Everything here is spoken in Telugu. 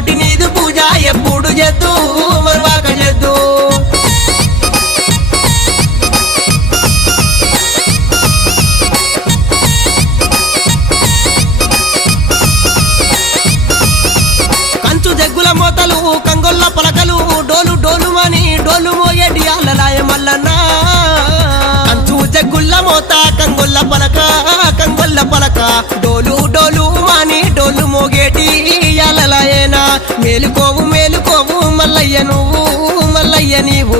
కోటి నీదు పూజ ఎప్పుడు చేద్దు మరువాక చేద్దు కంచు జగ్గుల మోతలు కంగొల్ల పలకలు డోలు డోలు మని డోలు మోయేటి అల్లలాయ మల్లన్నా కంచు జగ్గుల్ల మోత కంగొల్ల పలక డోలు డోలు మాని డోలు మోగేటి అల్లలాయనా మేలుకోవు మేలుకోవు మల్లయ్య నువ్వు మల్లయ్య నీవు